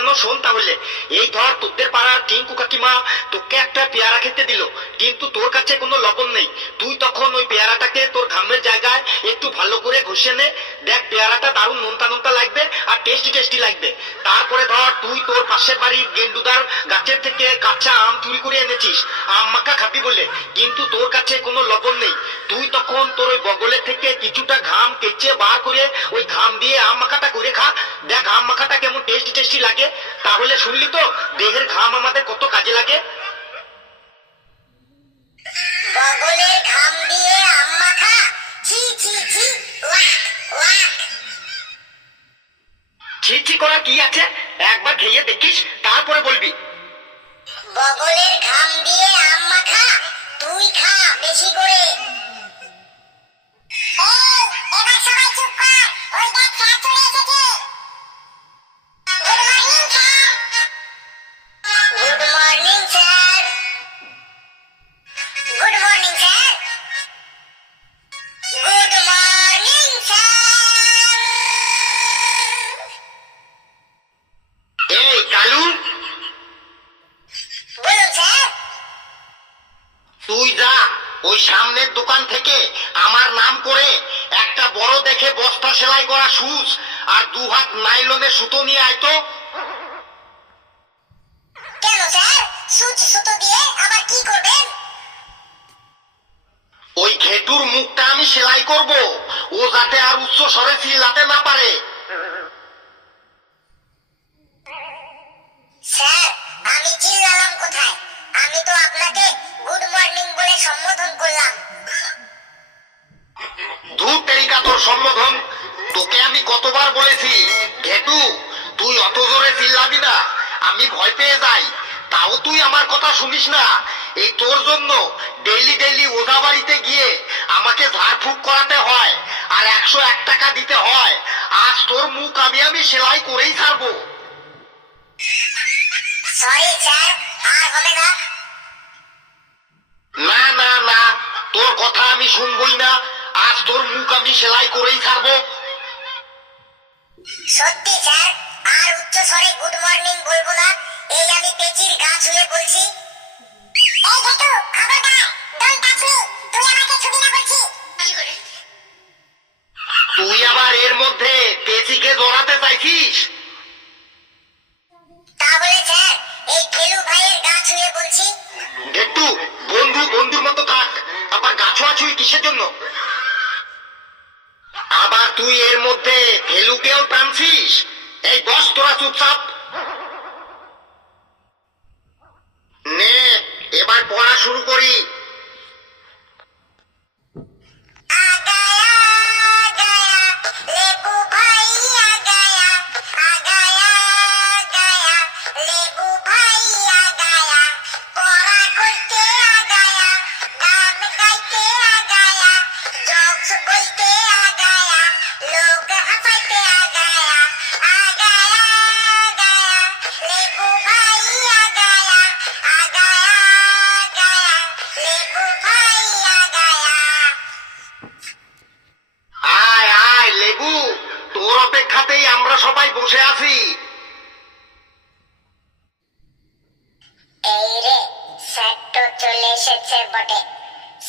কেন শোন তাহলে। এই ধর তোদের পাড়ার টিঙ্কু কাকিমা তোকে একটা পেয়ারা খেতে দিল, কিন্তু তোর কাছে কোনো লবণ নেই। তুই তখন ওই পেয়ারাটাকে তোর ঘামের জায়গায় একটু ভালো করে ঘষে নে। দেখ, পেয়ারাটা দারুণ নোনতা নোনতা লাগবে আর টেস্টি টেস্টি লাগবে। তারপরে ধর, তুই তোর পাশের বাড়ির গেন্ডুদার গাছের থেকে কাঁচা আম চুরি করে এনেছিস। আম মাখা খাবি বলে, কিন্তু তোর কাছে কোনো লবণ নেই। তুই তখন তোর ওই বগলের থেকে কিছুটা ঘাম কেচে বার করে ওই ঘাম দিয়ে আম মাখাটা করে খা। দেখ, আম মাখাটা কেমন টেস্টি টেস্টি লাগে। তাহলে শুনলি তো দেহের ঘাম আমাদের কত কাজে লাগে? বগলের ঘাম দিয়ে আম মাখা ছি ছি ছি ওয়াক ওয়াক। ছি ছি করা কি আছে? একবার খেয়ে দেখিস তারপরে বলবি। বগলের ঘাম দিয়ে আম মাখা তুই খা বেশি করে। ওই সামনের দোকান থেকে আমার নাম করে একটা বড় দেখে বস্তা সেলাই করা সুচ আর দু হাত নাইলনের সুতো নিয়ে আয় তো। কেন স্যার? সুচ সুতো দিয়ে আবার কি করবেন? ওই ঘেটুর মুখটা আমি সেলাই করব। ও যাতে আর উচ্চ স্বরে চিল্লাতে না পারে। বলেছি ঘেটু তুই অত জোরে চিল্লাবি না আমি ভয় পেয়ে যাই। তাও তুই আমার কথা শুনিস না। এই তোর জন্য ডেইলি ডেইলি ওঝা বাড়িতে গিয়ে আমাকে ঝাড়ফুঁক করাতে হয় আর একশো এক টাকা দিতে হয়। আজ তোর মুখ আমি আমি সেলাই করেই ছাড়বো। না না না তোর কথা আমি শুনবই না। আজ তোর মুখ আমি সেলাই করেই ছাড়বো। সত্যি স্যার আর উচ্চ স্বরে গুড মর্নিং বলব না এই আমি পেচির গা ছুঁয়ে বলছি। এই ঘেটু খবরদার ডোন্ট টাচ মি তুই আমাকে ছুবি না বলছি। তুই আবার এর মধ্যে পেঁচিকে জড়াতে চাইছিস? তাহলে স্যার এই ফেলু ভাইয়ের গা ছুঁয়ে বলছি। একটু বন্ধু বন্ধুর মতো থাক। আবার গাছোয়াছুই কিসের জন্য? তুই এর মধ্যে ফেলুকেও টানছিস? এই বস তোরা চুপচাপ। নে এবার পড়া শুরু করি। চলে এসেছে বটে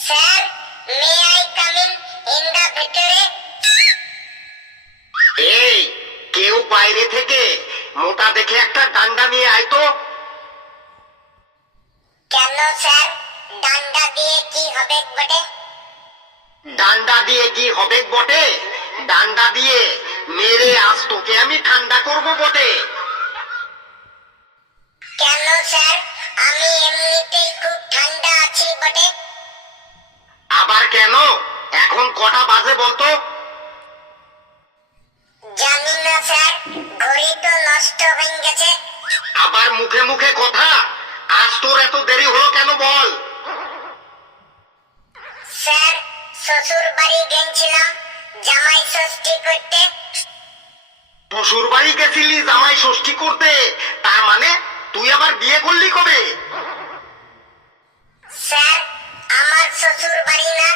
sir may I come in in the ভিতরে এই কেউ বাইরে থেকে মোটা দেখে একটা ডান্ডা নিয়ে আয় তো। কেন স্যার ডান্ডা দিয়ে কি হবে বটে? ডান্ডা দিয়ে কি হবে বটে? ডান্ডা দিয়ে মেরে আজ তোকে আমি ঠান্ডা করব বটে। বলতো? জানি না স্যার। ঘড়ি তো নষ্ট হয়ে গেছে। আবার মুখে মুখে কথা? আজ তোর এত দেরি হলো কেন বল? স্যার শ্বশুর বাড়ি গেছিলাম জামাই ষষ্ঠী করতে। শ্বশুর বাড়ি গেছিলি জামাই ষষ্ঠী করতে? তার মানে তুই আবার বিয়ে করলি কবে? স্যার আমার শ্বশুর বাড়ি না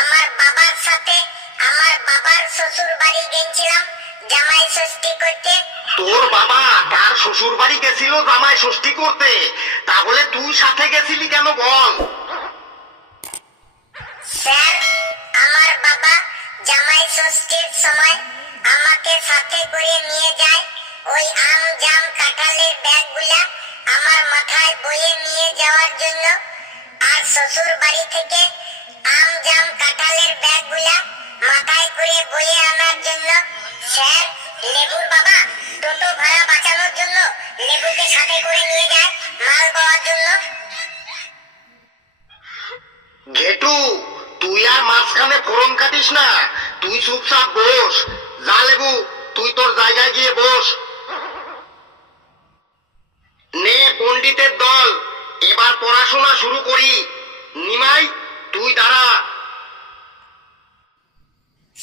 আমার বাবার সাথে আমার বাবার শ্বশুর বাড়ি গেছিলাম জামাই ষষ্ঠী করতে। তোর বাবা তার শ্বশুর বাড়ি গেছিল জামাই ষষ্ঠী করতে। তাহলে তুই সাথে গেছিলি কেন বল? স্যার আমার বাবা জামাই ষষ্ঠীর সময় আমাকে সাথে করে নিয়ে যায়। ওই আম জাম কাঁঠালের ব্যাগগুলা আমার মাথায় বয়ে নিয়ে যাওয়ার জন্য। আর শ্বশুর বাড়ি থেকে আম জাম কাঁঠালের ব্যাগগুলা মাথায় করে বয়ে আনার জন্য, স্যার, লেবুর বাবা টোটো ভাড়া বাঁচানোর জন্য লেবুকে সাথে করে নিয়ে যায় মাল পাওয়ার জন্য। ঘেটু, তুই আর মাঝখানে ফোরন কাটিস না, তুই চুপচাপ বস। যা লেবু, তুই তোর জায়গায় গিয়ে বস। নে পণ্ডিতের দল, এবার পড়াশোনা শুরু করি। নিমাই, তুই দাঁড়া।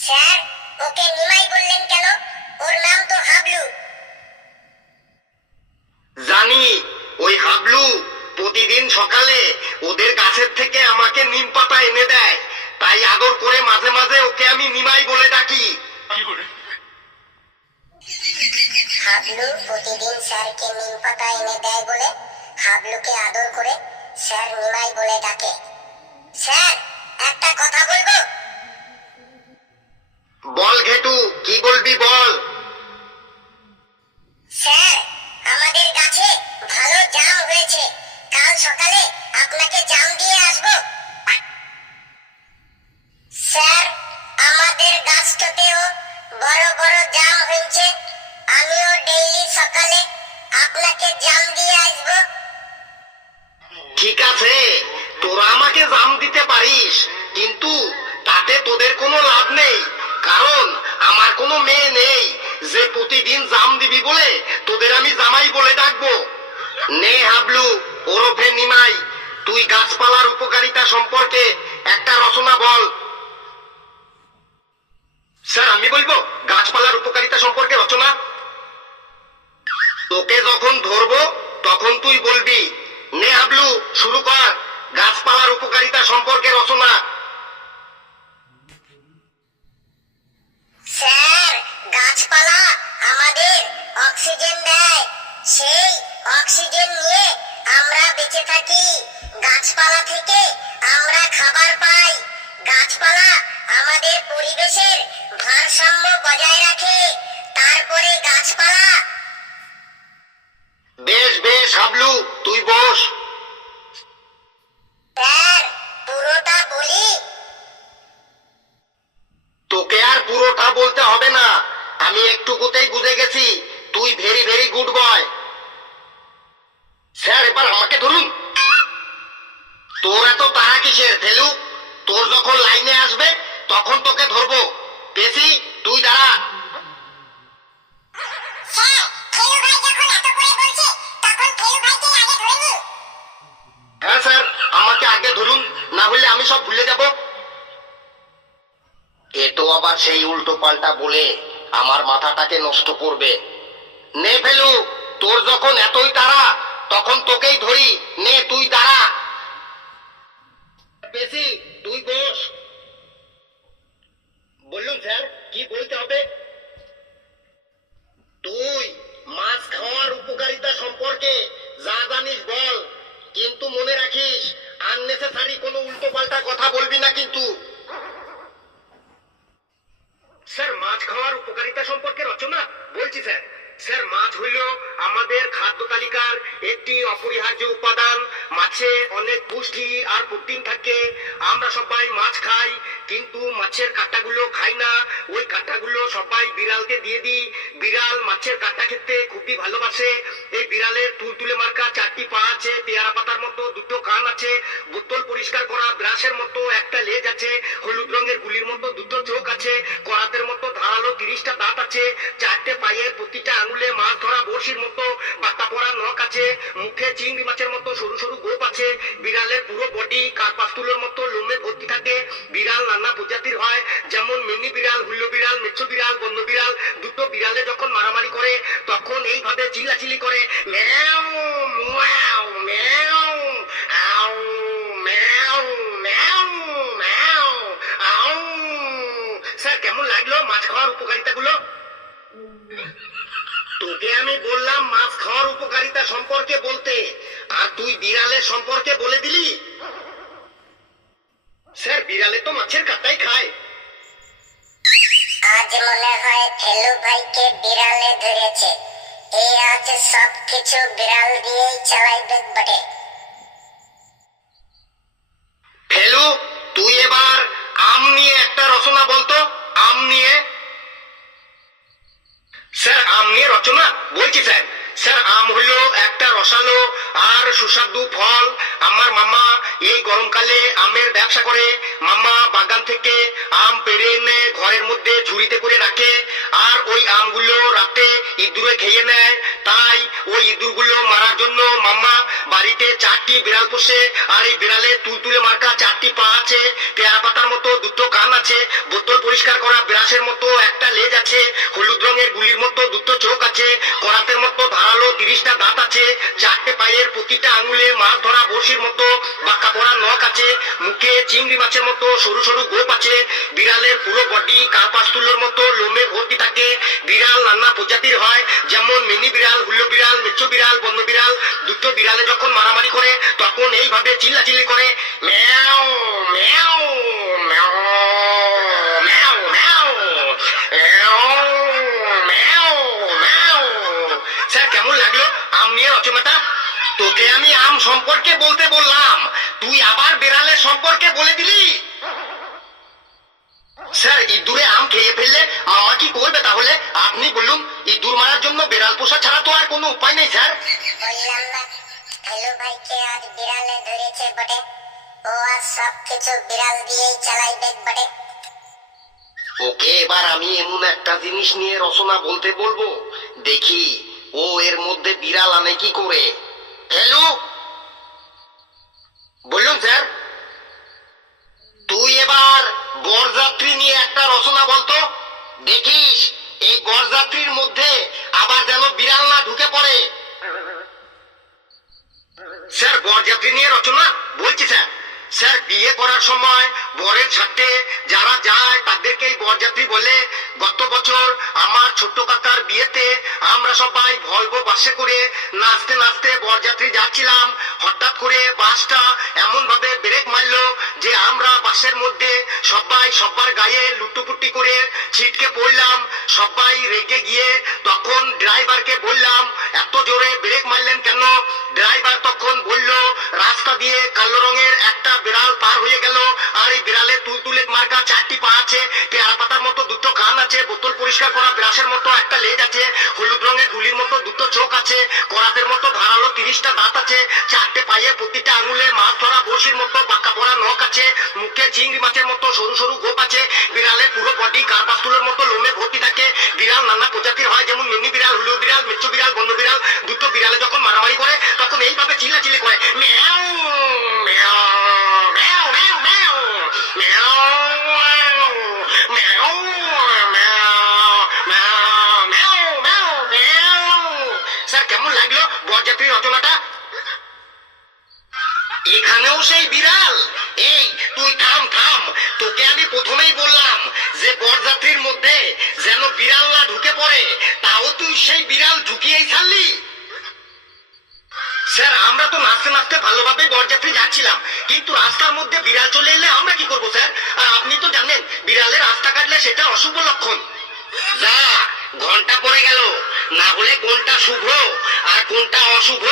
স্যার ওকে নিমাই বললেন কেন? ওর নাম তো হাবলু। জানি ওই হাবলু প্রতিদিন সকালে ওদের গাছের থেকে আমাকে নিম পাতা এনে দেয়। তাই আদর করে মাঝে মাঝে ওকে আমি নিমাই বলে ডাকি। হাবলু প্রতিদিন স্যারকে নিম পাতা এনে দেয় বলে হাবলুকে আদর করে স্যার নিমাই বলে ডাকে। স্যার একটা কথা বল ঘেটু কি বলবি বল? স্যার আমাদের গাছে ভালো জাম হয়েছে। কাল সকালে আপনাকে জাম দিয়ে আসব। স্যার আমাদের গাছটাতেও বড় বড় জাম হয়েছে। আমিও ডেইলি সকালে আপনাকে জাম দিয়ে আসব। ঠিক আছে তোরা আমাকে জাম দিতে পারিস কিন্তু তাতে তোদের কোনো লাভ নেই। কারণ আমার কোনো মেয়ে নেই। যে প্রতিদিন জাম দিবি বলে, তোদের আমি জামাই বলে ডাকবো। নে হাবলু, ওরফে নিমাই, তুই গাছপালার উপকারিতা সম্পর্কে একটা রচনা বল। স্যার, আমি বলব, গাছপালার উপকারিতা সম্পর্কে রচনা। তোকে যখন ধরবো, তখন তুই বলবি, নে হাবলু, শুরু কর, গাছপালার উপকারিতা সম্পর্কে রচনা। গাছপালা আমাদের অক্সিজেন দেয়। সেই অক্সিজেন নিয়ে আমরা বেঁচে থাকি। গাছপালা থেকে আমরা খাবার পাই। গাছপালা আমাদের পরিবেশের ভারসাম্য বজায় রাখে। তারপরে গাছপালা। বেশ বেশ, হাবলু, তুই বস স্যার পুরোটা বলি তোকে আর পুরোটা বলতে হবে না আমি একটুকুতেই বুঝে গেছি তুই very very good boy sir এবার আমাকে ধরুন। তোর এত তারা কিসের ফেলু তোর যখন লাইনে আসবে তখন তোকে ধরবো। পেশি তুই দাঁড়া। হ্যাঁ স্যার আমাকে আগে ধরুন না হলে আমি সব ভুলে যাব। এ তো আবার সেই উল্টো পাল্টা বলে আমার মাথাটাকে নষ্ট করবে। নে ফেলু, তোর যখন এতই তারা তখন তোকেই ধরি। নে, তুই তারা বেশি, তুই বস। আমরা সবাই মাছ খাই, কিন্তু মাছের কাঁটাগুলো খাই না। ওই কাঁটাগুলো সব সবাই বিড়ালকে দিয়ে দিই। বিড়াল মাছের কাটা খেতে খুবই ভালোবাসে। এই বিড়ালের তুলতুলে মার্কা চারটি পা আছে, পেয়ারা পাতার মতো দুটো কান আছে, বোতল পরিষ্কার করা, ব্রাশের মতো একটা লেজ আছে, হলুদ রঙের গুলির মতো দুটো চোখ আছে, করাতের মতো ধারালো তিরিশটা দাঁত আছে, চারটে পায়ের প্রতিটা আঙুলে মাছ ধরা বড়শির মতো বাতা পড়া নখ আছে, মুখে চিংড়ি মাছের মতো সরু সরু গোপ আছে, বিড়ালের পুরো বডি ভর্তি থাকে বিড়াল নানা প্রজাতির হয়। যেমন মিনি বিড়াল, হুল্লো বিড়াল, মেছো বিড়াল, বন্য বিড়াল, দুটো বিড়ালে যখন মারামারি করে, তখন এইভাবে চিল্লাচিল্লি করে ম্যাও ম্যাও ম্যাও আউ স্যার, কেমন লাগল মাছ খাওয়ার উপকারিতাগুলো? তোকে আমি বললাম মাছ খাওয়ার উপকারিতা সম্পর্কে বলতে, আর তুই বিড়ালের সম্পর্কে বলে দিলি? বিড়ালে তো মাছের কাটাই খায়। আজ মনে হয় ফেলু ভাইকে বিড়ালে ধরেছে। এই আজ সব কিছু বিড়াল দিয়েই চালাইবে বটে। ফেলু তুই এবার আম নিয়ে একটা রচনা বলতো আম নিয়ে। স্যার আম নিয়ে রচনা? বলছি স্যার স্যার আম হলো একটা রসালো আর সুস্বাদু ফল। আমার মামা এই গরমকালে আমের ব্যবসা করে মামা বাগান থেকে আম পেড়ে এনে ঘরের মধ্যে ঝুড়িতে করে রাখে। আর ওই আমগুলো রাতে ইঁদুরে খেয়ে নেয়। তাই ওই ইঁদুরগুলো মারার জন্য মামা বাড়িতে চারটি বিড়াল পোষে, আর এই বিড়ালে তুলতুলে মার্কা চারটি পা আছে, পেয়ারা পাতার মতো দুটো কান আছে, বোতল পরিষ্কার করা ব্রাশের মতো একটা লেজ আছে, হলুদ রঙের গুলির মতো দুটো চোখ আছে, করাতের মতো ধারালো তিরিশটা দাঁত আছে, চারটে পায়ের প্রতিটা আঙুলে মাছ ধরা বড়শির মতো বাঁকা ভরা নখ আছে, মুখে চিংড়ি মাছের মতো, সরু সরু গোপ আছে। বিড়ালের পুরো বডি কাপাস্তুলোর মতো, লোমে ভর্তি থাকে। বিড়াল নানা প্রজাতির হয়, যেমন মিনি বিড়াল, হুল্লো বিড়াল, মেচো বিড়াল, বন্য বিড়াল। দুটো বিড়ালে যখন মারামারি করে, তখন এইভাবে চিল্লাচিল্লি করে, ম্যাও ম্যাও ম্যাও ম্যাও ম্যাও ম্যাও ম্যাও স্যার, কেমন লাগল? আমি নিয়ে তোকে আমি আম সম্পর্কে বলতে বললাম। তুই আবার বেড়ালের সম্পর্কে বলে দিলি? স্যার ইঁদুরে আম খেয়ে ফেললে মামা কি করবে তাহলে? আপনি বলুন ইঁদুর মারার জন্য বেড়াল পোষা ছাড়া তো আর কোনো উপায় নেই স্যার। ভাইকে আজ বিড়ালে ধরেছে বটে। ও আজ সব কিছু বিড়াল দিয়েই চালাইবে বটে। ওকে এবার আমি এমন একটা জিনিস নিয়ে রচনা বলতে বলব। দেখি ও এর মধ্যে বিড়াল আনে কি করে? হ্যালো বলুন স্যার তুই এবার বরযাত্রী নিয়ে একটা রচনা বলতো দেখিস এই বরযাত্রীর মধ্যে আবার যেন বিড়াল না ঢুকে পড়ে। স্যার বরযাত্রী নিয়ে রচনা? বলছি, স্যার। স্যার, বিয়ে করার সময় বরের সাথে যারা যায় তাদেরকেই বরযাত্রী বলে, গত বছর আমার ছোট্ট কাকার বিয়েতে আমরা সবাই ভলভো বাসে করে নাচতে নাচতে বরযাত্রী যাচ্ছিলাম। হঠাৎ করে বাসটা এমন ভাবে ব্রেক মারলো যে আমরা বাসের মধ্যে সবাই সবার গায়ে লুটোপুটি করে ছিটকে পড়লাম। সবাই রেগে গিয়ে তখন ড্রাইভারকে বললাম, এত জোরে ব্রেক মারলেন কেন? ড্রাইভার তখন বলল, রাস্তা দিয়ে কালো রঙের একটা বিড়াল পার হয়ে গেল। আর এই বিড়ালে তুলতুলে মার্কা চারটি পা আছে, পেয়ারা পাতার মতো দুটো কান আছে, বোতল পরিষ্কার করা ব্রাশের মতো একটা লেজ আছে, হলুদ রঙের গুলির মতো দুটো চোখ আছে, করাতের মতো ধারালো তিরিশটা দাঁত আছে, চারটে পায়ে প্রতিটা আঙুলে মাছ ধরা বড়শির মতো পাকা পড়া নখ আছে, মুখে চিংড়ি মাছের মতো সরু সরু গোপ আছে, বিড়ালের পুরো বডি কার্পাসতুলের মতো লোমে ভর্তি থাকে, বিড়াল নানা প্রজাতির হয়, যেমন মিনি বিড়াল হুলু বিড়াল, মেচ্ছু বিড়াল, বন্য বিড়াল, দুটো বিড়ালে যখন মারামারি করে, তখন এইভাবে চিল্লাচিল্লি করে ম্যাও ম্যাও ম্যাও। স্যার কেমন লাগল বরযাত্রী রচনাটা এখানেও সেই বিড়াল। এই, তুই থাম থাম। তোকে আমি প্রথমেই বললাম যে বরযাত্রীর মধ্যে যেন বিড়াল না ঢুকে পড়ে, তাও তুই সেই বিড়াল ঢুকিয়েই ছাড়লি? স্যার, আমরা তো নাচতে নাচতে ভালোভাবে বরযাত্রী যাচ্ছিলাম। কিন্তু রাস্তার মধ্যে বিড়াল চলে এলে আমরা কি করব, স্যার? আর আপনি তো জানেন, বিড়ালের রাস্তা কাটলে সেটা অশুভ লক্ষণ। যা, ঘণ্টা পড়ে গেল। না হলে কোনটা শুভ আর কোনটা অশুভ,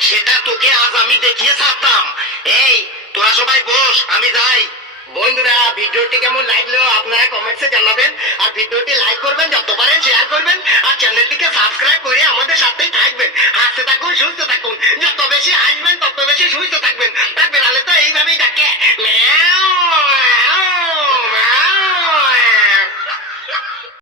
সেটা তোকে আজ আমি দেখিয়ে ছাড়তাম। এই, তোরা সবাই বস, আমি যাই। বন্ধুরা, ভিডিওটি কেমন লাগল আপনারা কমেন্টসে জানাবেন। আর ভিডিওটি লাইক করবেন যত পারেন শেয়ার করবেন, আর চ্যানেলটিকে সাবস্ক্রাইব করে আমাদের সাথেই থাকবেন। হাসতে থাকুন সুস্থ থাকুন। যত বেশি হাসবেন, তত বেশি সুস্থ থাকবেন। আর বেড়ালে তো এইভাবেই থাকে।